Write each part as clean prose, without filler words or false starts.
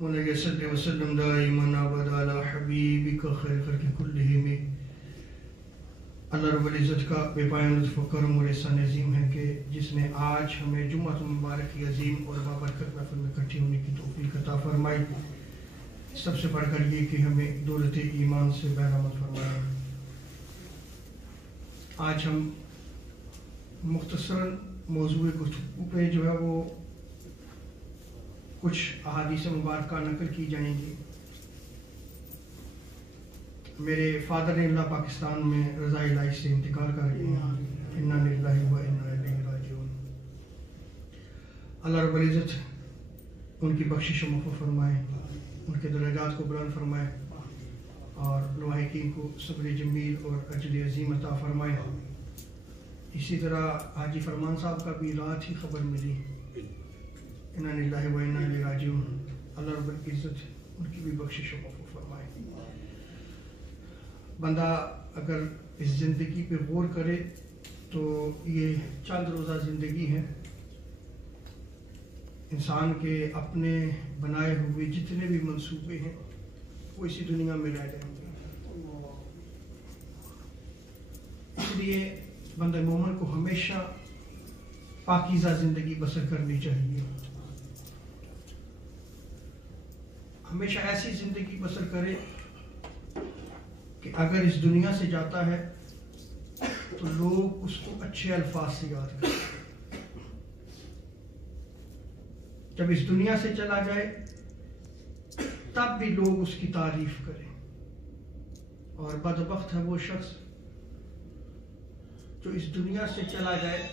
ونبي صلى وسلم دائما ابدا على حبيبك خير خلق كلهم. اللہ رب العزت کا بے پایان لطف و کرم اور احسان عظیم ہے کہ جس نے آج ہمیں جمعۃ مبارک کی عظیم اور بابرکت محفل میں اکٹھے ہونے کی توفیق عطا فرمائی. سب سے بڑھ کر یہ کہ ہمیں دولت ایمان سے بہرامد فرمایا. آج ہم مختصراً موضوع گفتگو پہ جو ہے وہ کچھ احادیث مبارکہ نقل کی جائیں گی. میرے فادر اللہ پاکستان میں رضا الہی سے انتقال کر گئے ہیں. انا للہ و انا الیہ راجعون. اللہ رب العزت ان کی بخشش و معاف فرمائے, ان کے درجات کو بلند فرمائے اور لواحقین کو صبر جمیل اور اجر عظیم عطا فرمائے. اسی طرح حاجی فرمان صاحب کا بھی رات ہی خبر ملی. انا للہ و انا الیہ راجعون. اللہ رب العزت ان کی بھی بخشش و معاف فرمائے. بندہ اگر اس زندگی پہ غور کرے تو یہ چند روزہ زندگی ہے. انسان کے اپنے بنائے ہوئے جتنے بھی منصوبے ہیں وہ اسی دنیا میں رہ جائیں گے. اس لیے بندہ مومن کو ہمیشہ پاکیزہ زندگی بسر کرنی چاہیے. ہمیشہ ایسی زندگی بسر کرے کہ اگر اس دنیا سے جاتا ہے تو لوگ اس کو اچھے الفاظ سے یاد کریں. جب اس دنیا سے چلا جائے تب بھی لوگ اس کی تعریف کریں. اور بدبخت ہے وہ شخص جو اس دنیا سے چلا جائے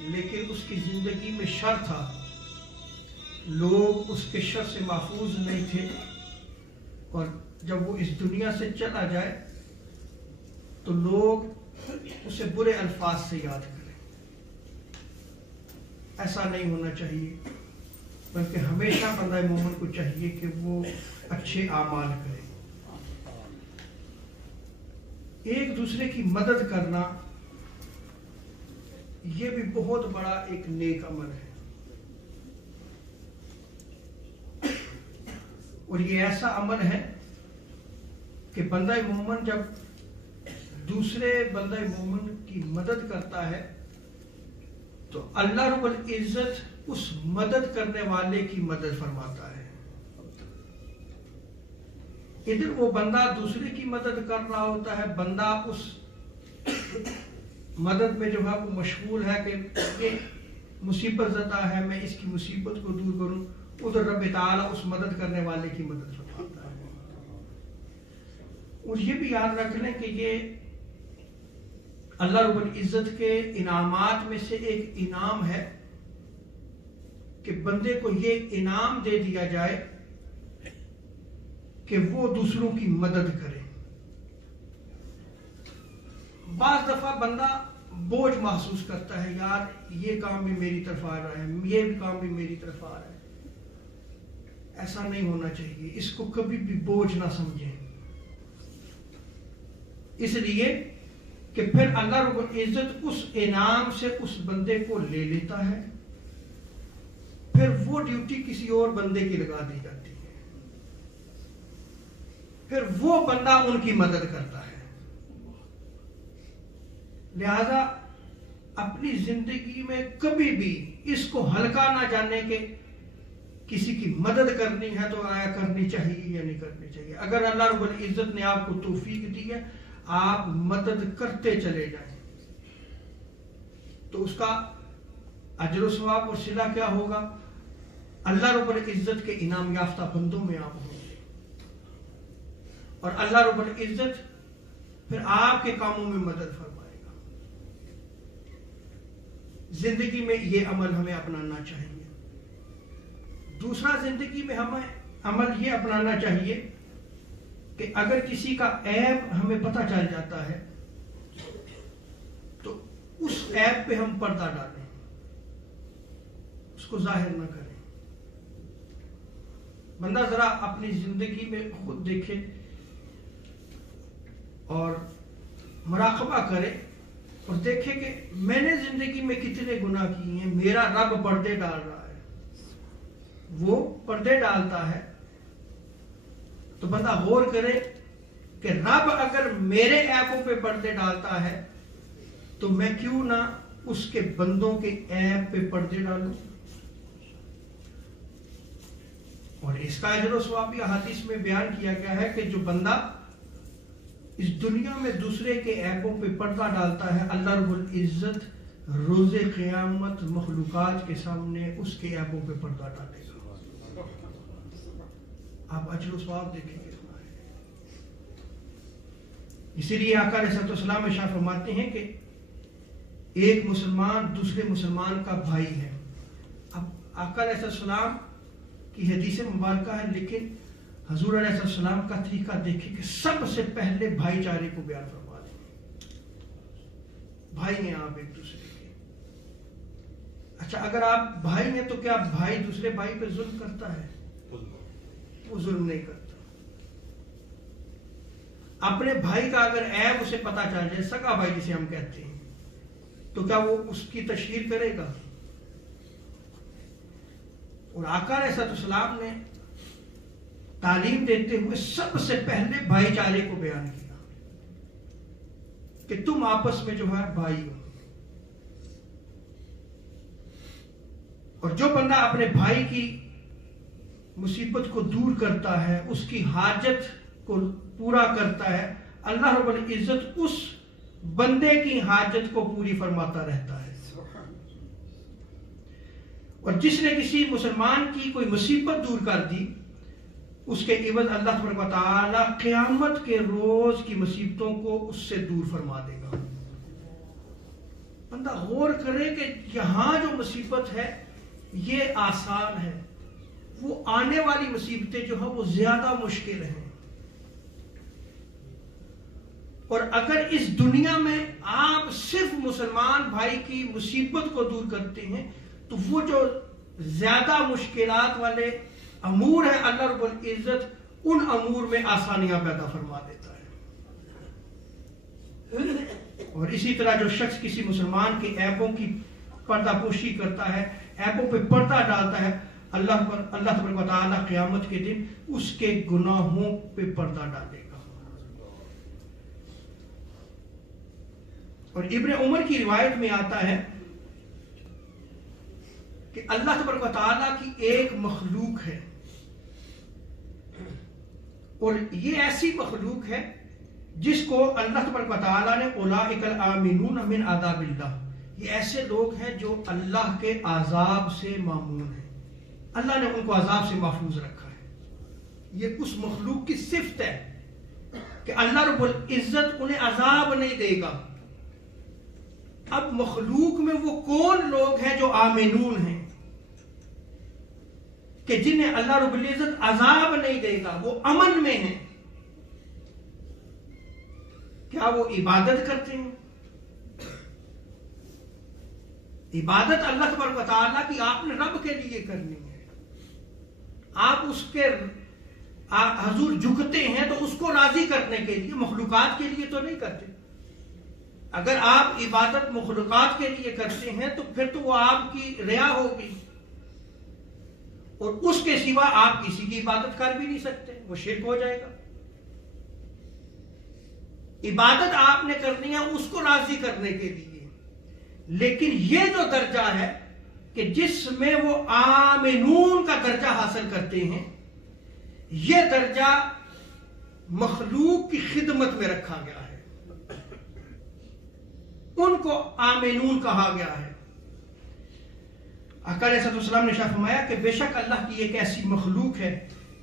لیکن اس کی زندگی میں شر تھا, لوگ اس کے شر سے محفوظ نہیں تھے, اور جب وہ اس دنیا سے چلا جائے تو لوگ اسے برے الفاظ سے یاد کریں. ایسا نہیں ہونا چاہیے, بلکہ ہمیشہ بندہ مومن کو چاہیے کہ وہ اچھے اعمال کرے. ایک دوسرے کی مدد کرنا یہ بھی بہت بڑا ایک نیک عمل ہے, اور یہ ایسا عمل ہے کہ بندہ مومن جب دوسرے بندہ مومن کی مدد کرتا ہے تو اللہ رب العزت اس مدد کرنے والے کی مدد فرماتا ہے. ادھر وہ بندہ دوسرے کی مدد کر رہا ہوتا ہے, بندہ اس مدد میں جو ہے وہ مشغول ہے کہ یہ مصیبت زدہ ہے, میں اس کی مصیبت کو دور کروں. ادھر رب تعالیٰ اس مدد کرنے والے کی مدد فرماتا ہے. اور یہ بھی یاد رکھ لیں کہ یہ اللہ رب العزت کے انعامات میں سے ایک انعام ہے کہ بندے کو یہ انعام دے دیا جائے کہ وہ دوسروں کی مدد کرے. بعض دفعہ بندہ بوجھ محسوس کرتا ہے, یار یہ کام بھی میری طرف آ رہا ہے, یہ بھی کام بھی میری طرف آ رہا ہے. ایسا نہیں ہونا چاہیے, اس کو کبھی بھی بوجھ نہ سمجھیں. اس لیے کہ پھر اللہ رب العزت اس انعام سے اس بندے کو لے لیتا ہے, پھر وہ ڈیوٹی کسی اور بندے کی لگا دی جاتی ہے, پھر وہ بندہ ان کی مدد کرتا ہے. لہذا اپنی زندگی میں کبھی بھی اس کو ہلکا نہ جانے کہ کسی کی مدد کرنی ہے تو آیا کرنی چاہیے یا نہیں کرنی چاہیے. اگر اللہ رب العزت نے آپ کو توفیق دی ہے آپ مدد کرتے چلے جائیں تو اس کا اجر و ثواب اور صلہ کیا ہوگا؟ اللہ رب العزت کے انعام یافتہ بندوں میں آپ ہوں گے, اور اللہ رب العزت پھر آپ کے کاموں میں مدد فرمائے گا. زندگی میں یہ عمل ہمیں اپنانا چاہیے. دوسرا, زندگی میں ہمیں عمل یہ اپنانا چاہیے کہ اگر کسی کا عیب ہمیں پتہ چل جاتا ہے تو اس عیب پہ ہم پردہ ڈالیں, اس کو ظاہر نہ کریں. بندہ ذرا اپنی زندگی میں خود دیکھے اور مراقبہ کرے اور دیکھے کہ میں نے زندگی میں کتنے گناہ کیے ہیں, میرا رب پردے ڈال رہا ہے. وہ پردے ڈالتا ہے، تو بندہ غور کرے کہ رب اگر میرے عیبوں پہ پردے ڈالتا ہے تو میں کیوں نہ اس کے بندوں کے عیب پہ پردے ڈالوں؟ اور اس کا اجر و ثواب بھی احادیث میں بیان کیا گیا ہے کہ جو بندہ اس دنیا میں دوسرے کے عیبوں پہ پردہ ڈالتا ہے، اللہ رب العزت روز قیامت مخلوقات کے سامنے اس کے عیبوں پہ پردہ ڈالے گا۔ آپ اجر و ثواب دیکھیں گے۔ اسی لیے آقا علیہ السلام ارشاد فرماتے ہیں کہ ایک مسلمان دوسرے مسلمان کا بھائی ہے۔ اب آقا علیہ السلام کی حدیث مبارکہ ہے، لیکن حضور علیہ السلام کا طریقہ دیکھیں کہ سب سے پہلے بھائی چارے کو بیان فرما دیں۔ بھائی ہیں آپ ایک دوسرے کے۔ اچھا، اگر آپ بھائی ہیں تو کیا بھائی دوسرے بھائی پہ ظلم کرتا ہے؟ وہ ظلم نہیں کرتا۔ اپنے بھائی کا اگر عیب اسے پتا چل جائے، سگا بھائی جسے ہم کہتے ہیں، تو کیا وہ اس کی تشہیر کرے گا؟ اور آقا علیہ السلام نے تعلیم دیتے ہوئے سب سے پہلے بھائی چارے کو بیان کیا کہ تم آپس میں جو ہے بھائی ہو، اور جو بندہ اپنے بھائی کی مصیبت کو دور کرتا ہے، اس کی حاجت کو پورا کرتا ہے، اللہ رب العزت اس بندے کی حاجت کو پوری فرماتا رہتا ہے۔ اور جس نے کسی مسلمان کی کوئی مصیبت دور کر دی، اس کے عوض اللہ تبارک و تعالی قیامت کے روز کی مصیبتوں کو اس سے دور فرما دے گا۔ بندہ غور کرے کہ یہاں جو مصیبت ہے یہ آسان ہے، وہ آنے والی مصیبتیں جو ہیں وہ زیادہ مشکل ہیں۔ اور اگر اس دنیا میں آپ صرف مسلمان بھائی کی مصیبت کو دور کرتے ہیں تو وہ جو زیادہ مشکلات والے امور ہیں، اللہ رب العزت ان امور میں آسانیاں پیدا فرما دیتا ہے۔ اور اسی طرح جو شخص کسی مسلمان کے عیبوں کی پردہ پوشی کرتا ہے، عیبوں پہ پردہ ڈالتا ہے، اللہ تبارک و تعالی قیامت کے دن اس کے گناہوں پہ پردہ ڈالے گا۔ اور ابن عمر کی روایت میں آتا ہے کہ اللہ تبارک و تعالیٰ کی ایک مخلوق ہے، اور یہ ایسی مخلوق ہے جس کو اللہ تبارک و تعالیٰ نے اولئک الآمنون من عذاب اللہ، یہ ایسے لوگ ہیں جو اللہ کے عذاب سے مامون ہیں، اللہ نے ان کو عذاب سے محفوظ رکھا ہے۔ یہ اس مخلوق کی صفت ہے کہ اللہ رب العزت انہیں عذاب نہیں دے گا۔ اب مخلوق میں وہ کون لوگ ہیں جو آمنون ہیں، کہ جنہیں اللہ رب العزت عذاب نہیں دے گا، وہ امن میں ہیں؟ کیا وہ عبادت کرتے ہیں؟ عبادت اللہ تبارک و تعالیٰ کی آپ نے رب کے لیے کرنی ہے، آپ اس کے حضور جھکتے ہیں تو اس کو راضی کرنے کے لیے، مخلوقات کے لیے تو نہیں کرتے۔ اگر آپ عبادت مخلوقات کے لیے کرتے ہیں تو پھر تو وہ آپ کی ریا ہوگی، اور اس کے سوا آپ کسی کی عبادت کر بھی نہیں سکتے، وہ شرک ہو جائے گا۔ عبادت آپ نے کرنی ہے اس کو راضی کرنے کے لیے، لیکن یہ جو درجہ ہے کہ جس میں وہ آمنون کا درجہ حاصل کرتے ہیں، یہ درجہ مخلوق کی خدمت میں رکھا گیا ہے، ان کو آمنون کہا گیا ہے۔ آقا علیہ السلام نے ارشاد فرمایا کہ بے شک اللہ کی ایک ایسی مخلوق ہے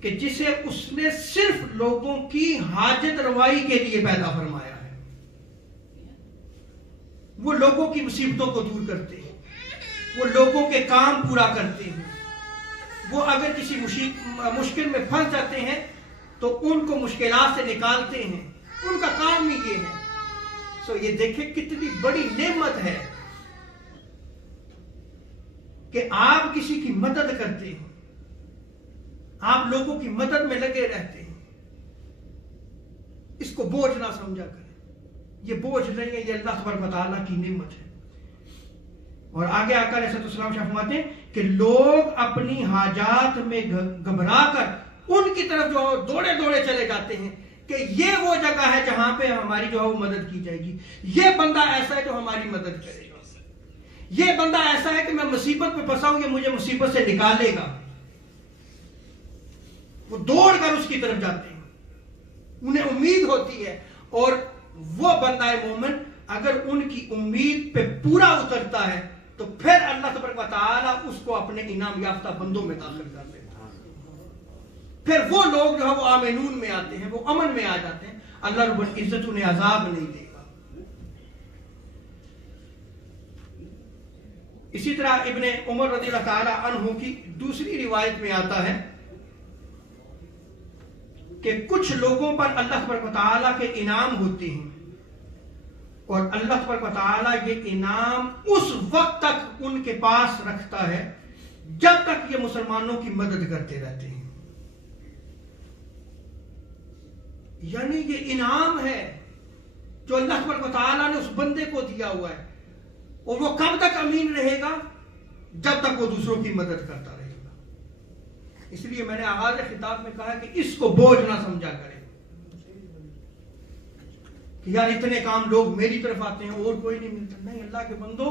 کہ جسے اس نے صرف لوگوں کی حاجت روائی کے لیے پیدا فرمایا ہے، وہ لوگوں کی مصیبتوں کو دور کرتے ہیں، وہ لوگوں کے کام پورا کرتے ہیں، وہ اگر کسی مشکل میں پھنس جاتے ہیں تو ان کو مشکلات سے نکالتے ہیں، ان کا کام ہی یہ ہے۔ سو یہ دیکھیں کتنی بڑی نعمت ہے کہ آپ کسی کی مدد کرتے ہیں، آپ لوگوں کی مدد میں لگے رہتے ہیں۔ اس کو بوجھ نہ سمجھا کریں، یہ بوجھ نہیں ہے، یہ اللہ تبارک و تعالیٰ کی نعمت ہے۔ اور آگے آقا علیہ السلام فرماتے ہیں کہ لوگ اپنی حاجات میں گھبرا کر ان کی طرف جو دوڑے دوڑے چلے جاتے ہیں کہ یہ وہ جگہ ہے جہاں پہ ہماری جو ہے وہ مدد کی جائے گی، یہ بندہ ایسا ہے جو ہماری مدد کرے گا، یہ بندہ ایسا ہے کہ میں مصیبت میں پھنسا ہوں، یہ مجھے مصیبت سے نکالے گا. وہ دوڑ کر اس کی طرف جاتے ہیں، انہیں امید ہوتی ہے. اور وہ بندہ مومن اگر ان کی امید پہ پورا اترتا ہے تو پھر اللہ تبارک و تعالیٰ اس کو اپنے انعام یافتہ بندوں میں داخل کر دیتا ہے. پھر وہ لوگ جو ہے وہ آمنون میں آتے ہیں، وہ امن میں آ جاتے ہیں. اللہ رب العزت انہیں عذاب نہیں دے گا. اسی طرح ابن عمر رضی اللہ تعالی عنہ کی دوسری روایت میں آتا ہے کہ کچھ لوگوں پر اللہ تبارک و تعالیٰ کے انعام ہوتے ہیں اور اللہ تبارک و تعالیٰ یہ انعام اس وقت تک ان کے پاس رکھتا ہے جب تک یہ مسلمانوں کی مدد کرتے رہتے ہیں. یعنی یہ انعام ہے جو اللہ تبارک و تعالیٰ نے اس بندے کو دیا ہوا ہے، اور وہ کب تک امین رہے گا؟ جب تک وہ دوسروں کی مدد کرتا رہے گا. اس لیے میں نے آغاز خطاب میں کہا کہ اس کو بوجھ نہ سمجھا کرے کہ یار اتنے کام لوگ میری طرف آتے ہیں اور کوئی نہیں ملتا. نہیں، اللہ کے بندو،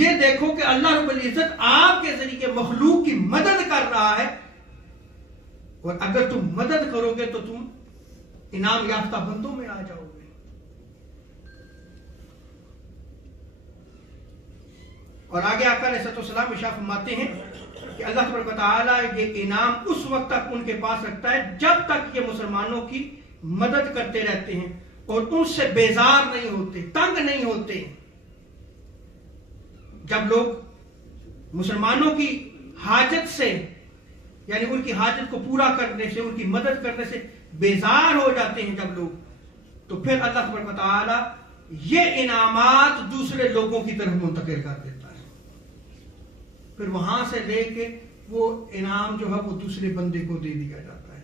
یہ دیکھو کہ اللہ رب العزت آپ کے ذریعے مخلوق کی مدد کر رہا ہے، اور اگر تم مدد کرو گے تو تم انعام یافتہ بندوں میں آ جاؤ گے. اور آگے آقا علیہ السلام ارشاد فرماتے ہیں کہ اللہ تبارک و تعالیٰ یہ انعام اس وقت تک ان کے پاس رکھتا ہے جب تک یہ مسلمانوں کی مدد کرتے رہتے ہیں اور ان سے بیزار نہیں ہوتے، تنگ نہیں ہوتے. جب لوگ مسلمانوں کی حاجت سے، یعنی ان کی حاجت کو پورا کرنے سے، ان کی مدد کرنے سے بیزار ہو جاتے ہیں جب لوگ، تو پھر اللہ تبارک و تعالیٰ یہ انعامات دوسرے لوگوں کی طرف منتقل کر دیتا ہے. پھر وہاں سے لے کے وہ انعام جو ہے وہ دوسرے بندے کو دے دیا جاتا ہے.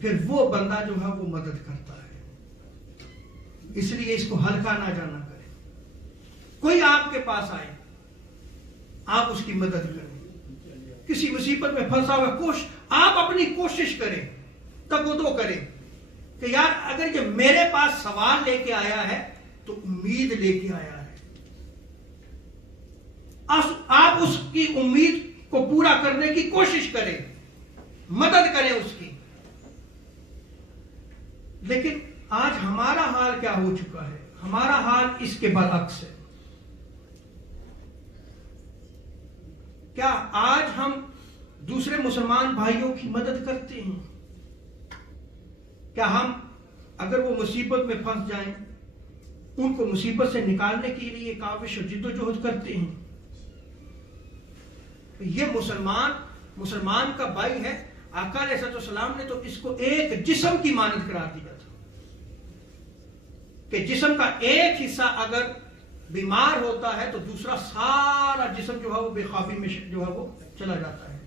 پھر وہ بندہ جو ہے وہ مدد کرتا ہے. اس لیے اس کو ہلکا نہ جانا کرے. کوئی آپ کے پاس آئے، آپ اس کی مدد کریں. کسی مصیبت میں پھنسا ہوا آپ اپنی کوشش کریں، تقویٰ کریں کہ یار اگر یہ میرے پاس سوال لے کے آیا ہے تو امید لے کے آیا ہے. آپ اس کی امید کو پورا کرنے کی کوشش کریں، مدد کریں اس کی. لیکن آج ہمارا حال کیا ہو چکا ہے؟ ہمارا حال اس کے برعکس ہے. کیا آج ہم دوسرے مسلمان بھائیوں کی مدد کرتے ہیں؟ کیا ہم اگر وہ مصیبت میں پھنس جائیں ان کو مصیبت سے نکالنے کے لیے کاوش اور جد و جہد کرتے ہیں؟ یہ مسلمان کا بھائی ہے. آقا علیہ السلام نے تو اس کو ایک جسم کی مانند قرار دیا تھا کہ جسم کا ایک حصہ اگر بیمار ہوتا ہے تو دوسرا سارا جسم جو ہے وہ بے خوابی میں جو ہے وہ چلا جاتا ہے،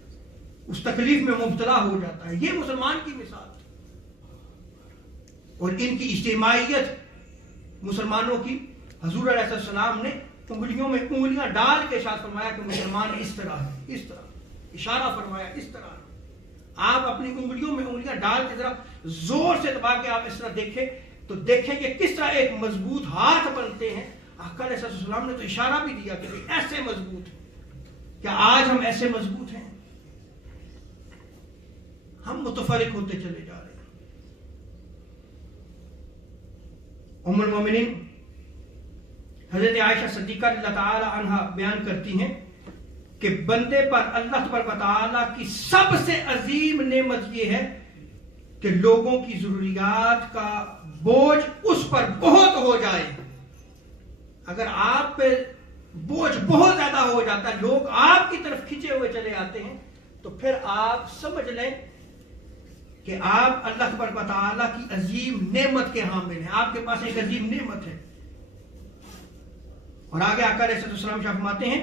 اس تکلیف میں مبتلا ہو جاتا ہے. یہ مسلمان کی مثال. اور ان کی اجتماعیت مسلمانوں کی، حضور علیہ السلام نے انگلیوں میں انگلیاں ڈال کے ارشاد فرمایا کہ مسلمان اس طرح ہے، اس طرح اشارہ فرمایا، اس طرح. آپ اپنی انگلیوں میں انگلیاں ڈال کے ذرا زور سے دبا کے آپ اس طرح دیکھیں تو دیکھیں کہ کس طرح ایک مضبوط ہاتھ بنتے ہیں. آقا علیہ السلام نے تو اشارہ بھی دیا کہ ایسے مضبوط ہیں. کیا آج ہم ایسے مضبوط ہیں؟ ہم متفرق ہوتے چلے جا رہے ہیں. ام المومنین حضرت عائشہ صدیقہ رضی اللہ تعالی عنہا بیان کرتی ہیں کہ بندے پر اللہ تبارک و تعالیٰ کی سب سے عظیم نعمت یہ ہے کہ لوگوں کی ضروریات کا بوجھ اس پر بہت ہو جائے. اگر آپ پہ بوجھ بہت زیادہ ہو جاتا ہے، لوگ آپ کی طرف کھینچے ہوئے چلے آتے ہیں، تو پھر آپ سمجھ لیں کہ آپ اللہ تبارک و تعالیٰ کی عظیم نعمت کے حامل ہیں. آپ کے پاس ایک عظیم نعمت ہے. اور آگے آقا علیہ السلام فرماتے ہیں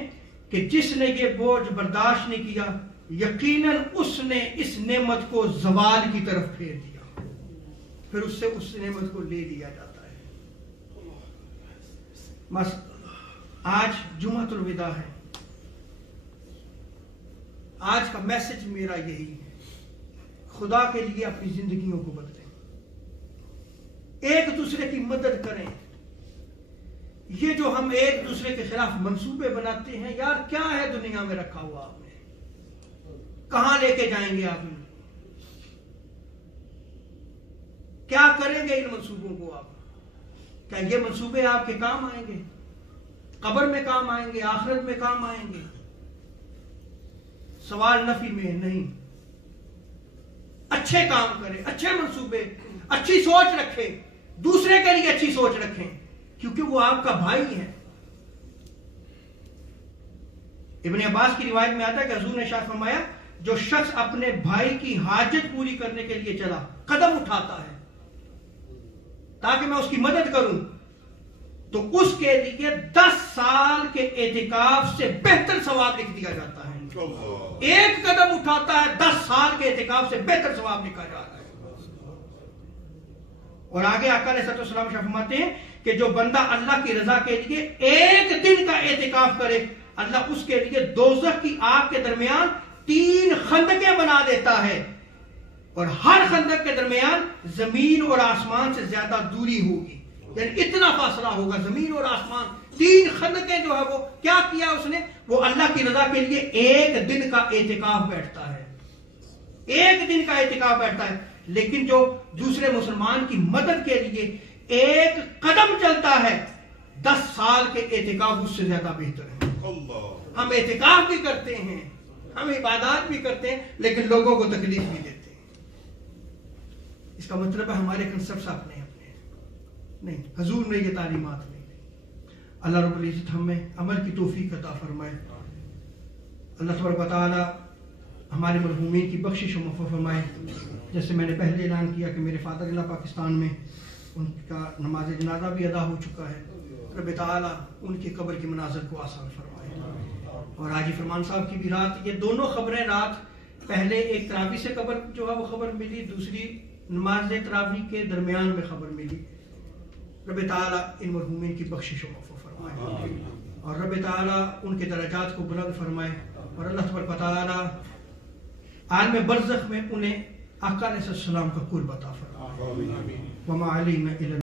کہ جس نے یہ بوجھ برداشت نہیں کیا یقیناً اس نے اس نعمت کو زوال کی طرف پھیر دیا، پھر اس سے اس نعمت کو لے لیا جاتا ہے. آج جمعۃ الوداع ہے. آج کا میسج میرا یہی ہے، خدا کے لیے اپنی زندگیوں کو بدلیں، ایک دوسرے کی مدد کریں. یہ جو ہم ایک دوسرے کے خلاف منصوبے بناتے ہیں، یار کیا ہے دنیا میں رکھا ہوا آپ نے؟ کہاں لے کے جائیں گے آپ؟ کیا کریں گے ان منصوبوں کو آپ؟ کیا یہ منصوبے آپ کے کام آئیں گے؟ قبر میں کام آئیں گے؟ آخرت میں کام آئیں گے؟ سوال نفی میں نہیں. اچھے کام کریں، اچھے منصوبے، اچھی سوچ رکھیں، دوسرے کے لیے اچھی سوچ رکھیں، کیونکہ وہ آپ کا بھائی ہے. ابن عباس کی روایت میں آتا ہے کہ حضور نے ارشاد فرمایا، جو شخص اپنے بھائی کی حاجت پوری کرنے کے لیے چلا، قدم اٹھاتا ہے تاکہ میں اس کی مدد کروں، تو اس کے لیے 10 سال کے اعتکاف سے بہتر ثواب لکھ دیا جاتا ہے. ایک قدم اٹھاتا ہے، 10 سال کے اعتکاف سے بہتر ثواب لکھا جاتا ہے. اور آگے آقا علیہ السلام فرماتے ہیں کہ جو بندہ اللہ کی رضا کے لیے ایک دن کا اعتکاف کرے، اللہ اس کے لیے دوزخ کی آگ کے درمیان 3 خندقیں بنا دیتا ہے، اور ہر خندق کے درمیان زمین اور آسمان سے زیادہ دوری ہوگی. یعنی اتنا فاصلہ ہوگا زمین اور آسمان. 3 خندقیں جو ہے وہ کیا کیا اس نے؟ وہ اللہ کی رضا کے لیے ایک دن کا اعتکاف بیٹھتا ہے، ایک دن کا اعتکاف بیٹھتا ہے. لیکن جو دوسرے مسلمان کی مدد کے لیے ایک قدم چلتا ہے، 10 سال کے اعتکاف اس سے زیادہ بہتر ہے. ہم اعتکاف بھی کرتے ہیں، ہم عبادات بھی کرتے ہیں، لیکن لوگوں کو تکلیف بھی دیتے ہیں. اس کا مطلب ہے ہمارے کنسپٹس اپنے نہیں، حضور نے یہ تعلیمات نہیں دی. اللہ رب العزت ہمیں عمل کی توفیق عطا فرمائے. اللہ تبارک و تعالی ہمارے مرحومین کی بخشش و معاف فرمائے. جیسے میں نے پہلے اعلان کیا کہ میرے فادر اللہ پاکستان میں ان کا نماز جنازہ بھی ادا ہو چکا ہے. رب تعالی ان کی قبر کے مناظر کو آسان فرمائے. اور حاجی فرمان صاحب کی بھی رات، یہ دونوں خبریں رات، پہلے ایک تراویح سے قبر جو ہے وہ خبر ملی، دوسری نماز تراویح کے درمیان میں خبر ملی. رب تعالی ان مرحومین کی بخشش و معاف فرمائے، اور رب تعالی ان کے درجات کو بلند فرمائے. اور اللہ تبارک و تعالی عالم برزخ میں انہیں آقا علیہ السلام کا قرب عطا فرمائے. وما علینا الا